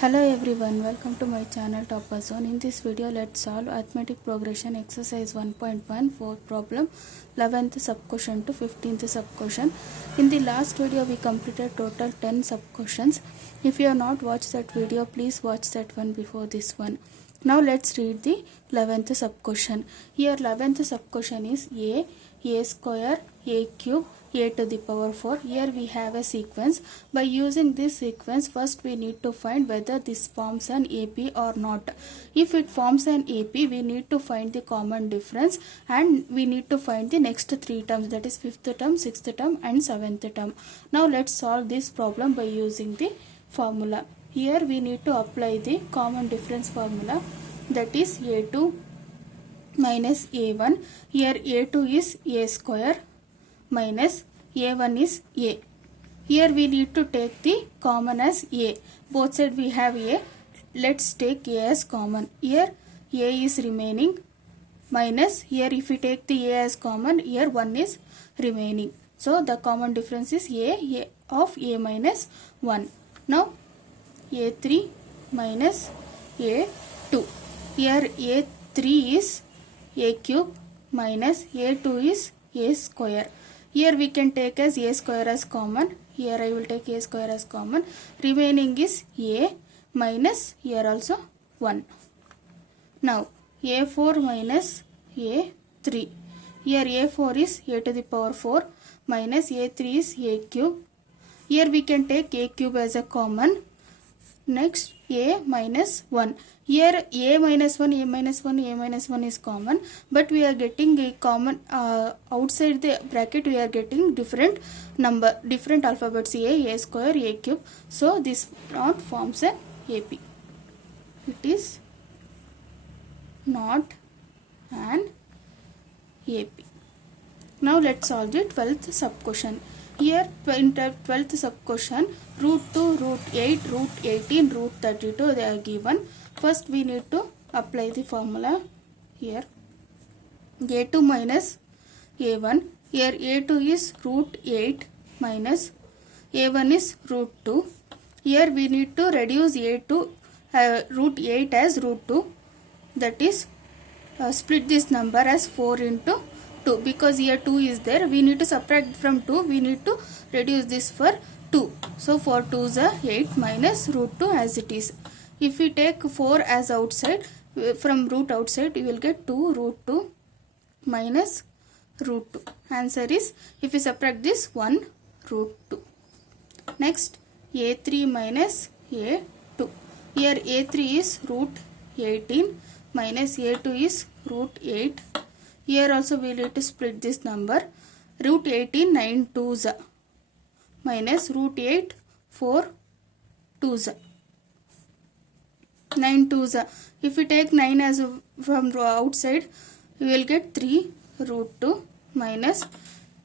Hello everyone, welcome to my channel Topper Zone. In this video, let's solve arithmetic progression exercise 1.1 for problem 11th subquestion to 15th subquestion. In the last video, we completed total 10 subquestions. If you have not watched that video, please watch that one before this one. Now let's read the 11th subquestion. Here 11th subquestion is a square, a cube, a to the power 4. Here we have a sequence. By using this sequence, first we need to find whether this forms an AP or not. If it forms an AP, we need to find the common difference and we need to find the next three terms, that is 5th term, 6th term and 7th term. Now let's solve this problem by using the formula. Here we need to apply the common difference formula, that is A2 minus A1. Here A2 is A square minus A1 is A. Here we need to take the common as A. Both sides we have A. Let's take A as common. Here A is remaining minus, here if we take the A as common, here 1 is remaining. So the common difference is A of A minus 1. Now A3 minus A2. Here A3 is A cube minus A2 is A square. Here we can take as A square as common. Here I will take A square as common. Remaining is A minus here also 1. Now A4 minus A3. Here A4 is A to the power 4 minus A3 is A cube. Here we can take A cube as a common. Next A minus 1. Here A minus 1, A minus 1, A minus 1 is common, but we are getting a common outside the bracket we are getting different number, different alphabets, A square, A cube. So this not forms an AP. It is not an AP. Now let's solve the 12th subquestion. Here in 12th subquestion, root 2, root 8, root 18, root 32 they are given. First we need to apply the formula. Here A2 minus A1. Here A2 is root 8 minus A1 is root 2. Here we need to reduce A2 root 8 as root 2. That is split this number as 4 into 2, because here 2 is there. We need to subtract from 2. We need to reduce this for 2. So 4 2s are 8 minus root 2 as it is. If we take 4 as outside, from root outside, you will get 2 root 2 minus root 2. Answer is, if we subtract this, 1 root 2. Next, A3 minus A2. Here A3 is root 18 minus A2 is root 8. Here also we need to split this number. Root 18, 9 2s minus root 8, 4 2s. 9 2s. If we take 9 as from outside, we will get 3 root 2 minus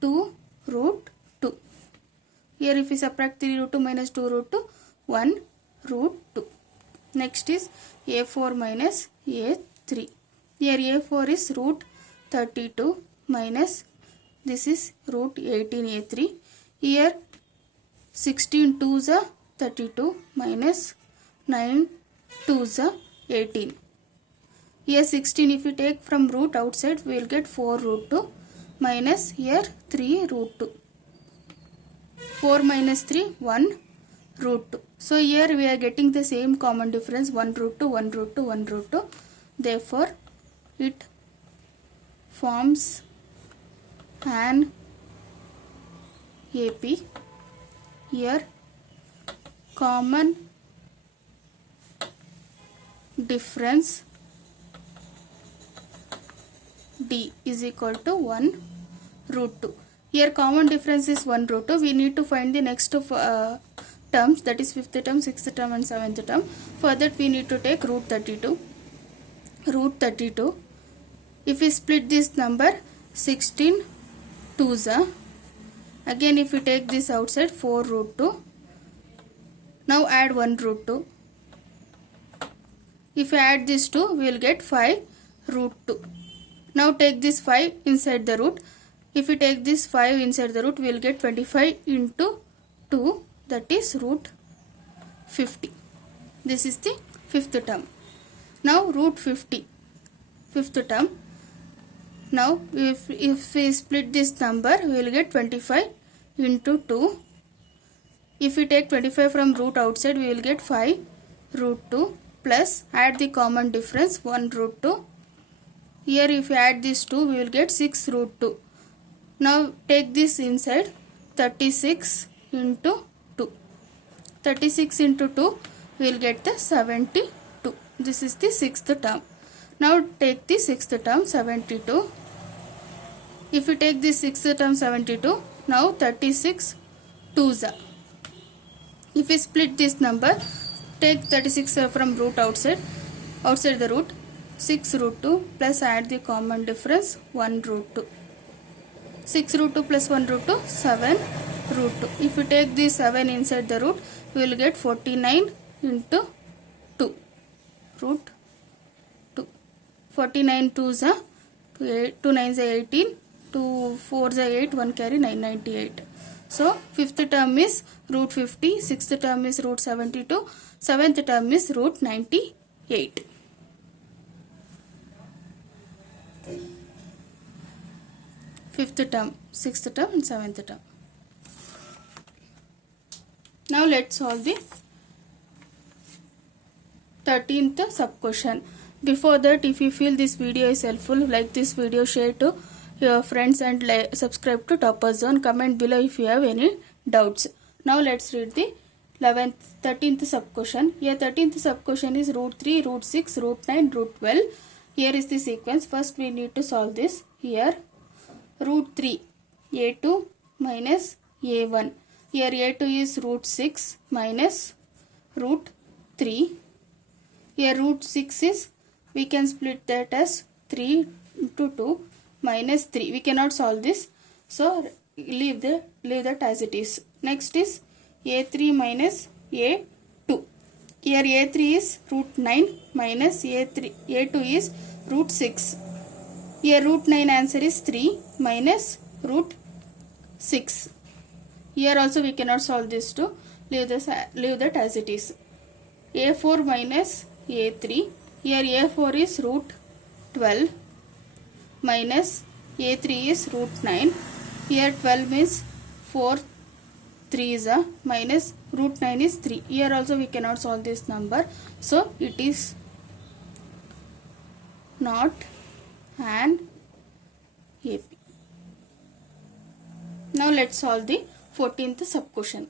2 root 2. Here if we subtract 3 root 2 minus 2 root 2, 1 root 2. Next is A4 minus A3. Here A4 is root 32 minus this is root 18 A3. Here 16 2s are 32 minus 9 2s are 18. Here 16 if we take from root outside, we will get 4 root 2 minus here 3 root 2. 4 minus 3, 1 root 2. So here we are getting the same common difference, 1 root 2, 1 root 2, 1 root 2. Therefore it forms an AP. Here common difference D is equal to 1 root 2. Here common difference is 1 root 2. We need to find the next terms, that is 5th term, 6th term and 7th term. For that we need to take root 32. Root 32. If we split this number, 16 2s. Again if we take this outside, 4 root 2. Now add 1 root 2. If we add this 2, we will get 5 root 2. Now take this 5 inside the root. If we take this 5 inside the root, we will get 25 into 2, that is root 50. This is the fifth term. Now root 50, fifth term. Now if we split this number, we will get 25 into 2. If we take 25 from root outside, we will get 5 root 2 plus add the common difference 1 root 2. Here if we add this 2, we will get 6 root 2. Now take this inside, 36 into 2. 36 into 2, we will get the 72. This is the sixth term. Now take the sixth term, 72. If we take the sixth term, 72, now 36 2s. If we split this number, take 36 from root outside the root, 6 root 2 plus add the common difference 1 root 2. 6 root 2 plus 1 root 2, 7 root 2. If we take the 7 inside the root, we will get 49 into 2 root 2. 49 2s are 2 9s are 18, 2 4s are 8, 1 carry 998. So fifth term is root 50, sixth term is root 72, seventh term is root 98. Fifth term, sixth term and seventh term. Now let's solve the 13th sub question. Before that, if you feel this video is helpful, like this video, share to your friends and subscribe to Topper Zone. Comment below if you have any doubts. Now let's read the 13th sub question. Here 13th sub question is root 3, root 6, root 9, root 12. Here is the sequence. First we need to solve this. Here root 3, a2 minus a1. Here a2 is root 6 minus root 3. Here root 6 is, we can split that as 3 into 2 minus 3. We cannot solve this, so leave that as it is. Next is a3 minus a2. Here a3 is root 9 minus a2 is root 6. Here root 9 answer is 3 minus root 6. Here also we cannot solve this too. Leave that as it is. a4 minus a3. Here a4 is root 12 minus a3 is root 9. Here 12 means 4 3s are minus root 9 is 3. Here also we cannot solve this number, so it is not an AP. Now let's solve the 14th sub question.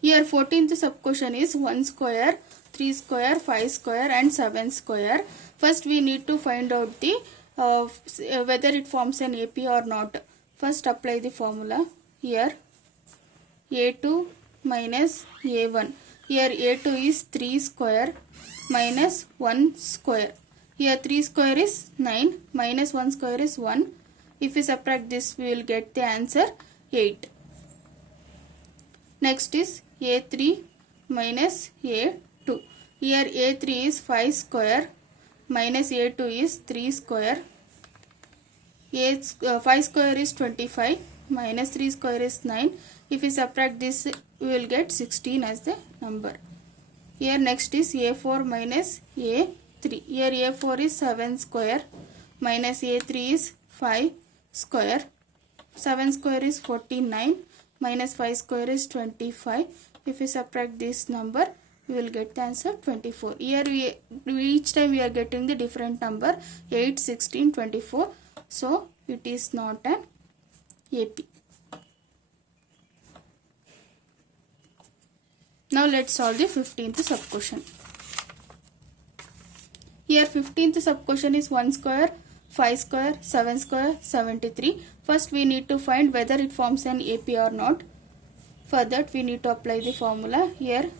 Here 14th sub question is 1 square, 3 square, 5 square and 7 square. First we need to find out the whether it forms an AP or not. First apply the formula. Here a2 minus a1. Here a2 is 3 square minus 1 square. Here 3 square is 9 minus 1 square is 1. If we subtract this, we will get the answer 8. Next is a3 minus a2. Here a3 is 5 square minus a2 is 3 square. 5 square is 25 minus 3 square is 9. If we subtract this, we will get 16 as the number. Here next is a4 minus a3. Here a4 is 7 square minus a3 is 5 square. 7 square is 49 minus 5 square is 25. If we subtract this number, we will get the answer 24. Here each time we are getting the different number, 8, 16, 24. So it is not an AP. Now let's solve the 15th sub question. Here 15th sub question is 1 square, 5 square, 7 square, 73. First we need to find whether it forms an AP or not. For that we need to apply the formula. Here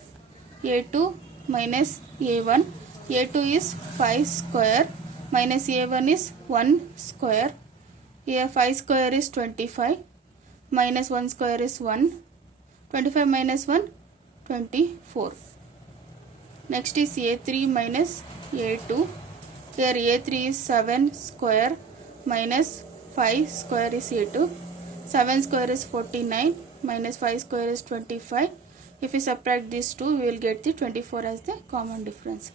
a2 minus a1. a2 is 5 square minus a1 is 1 square. Here 5 square is 25 minus 1 square is 1. 25 minus 1, 24. Next is a3 minus a2. Here a3 is 7 square minus 5 square is a2. 7 square is 49 minus 5 square is 25. If we subtract these two, we will get the 24 as the common difference.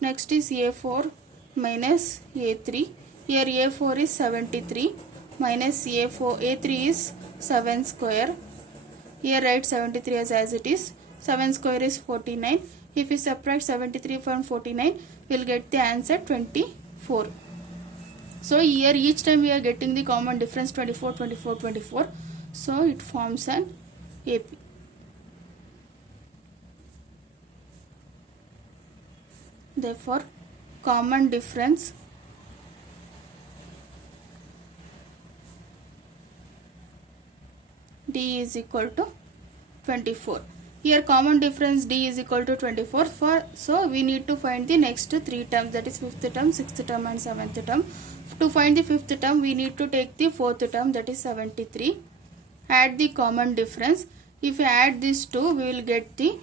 Next is A4 minus A3. Here A4 is 73 minus A3 is 7 square. Here write 73 as it is. 7 square is 49. If we subtract 73 from 49, we will get the answer 24. So here each time we are getting the common difference 24, 24, 24. So it forms an AP. Therefore, common difference D is equal to 24. Here common difference D is equal to 24. So we need to find the next three terms, that is 5th term, 6th term and 7th term. To find the 5th term, we need to take the 4th term, that is 73. Add the common difference. If we add these two, we will get the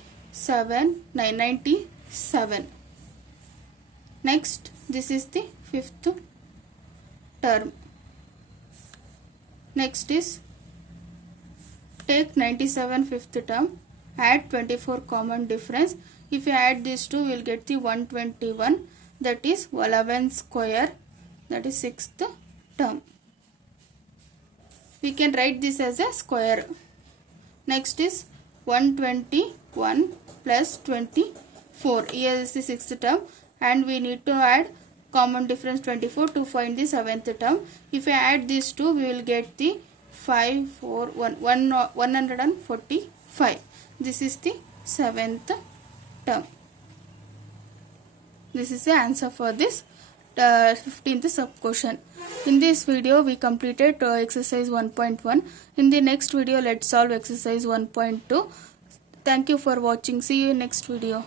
97. Next, this is the 5th term. Next is take 97 5th term, add 24 common difference. If you add these two, we will get the 121, that is 11 square, that is 6th term. We can write this as a square. Next is 121 plus 24. Here is the 6th term and we need to add common difference 24 to find the 7th term. If we add these two, we will get the 145. This is the 7th term. This is the answer for this 15th sub question. In this video we completed exercise 1.1. In the next video let's solve exercise 1.2. Thank you for watching. See you in next video.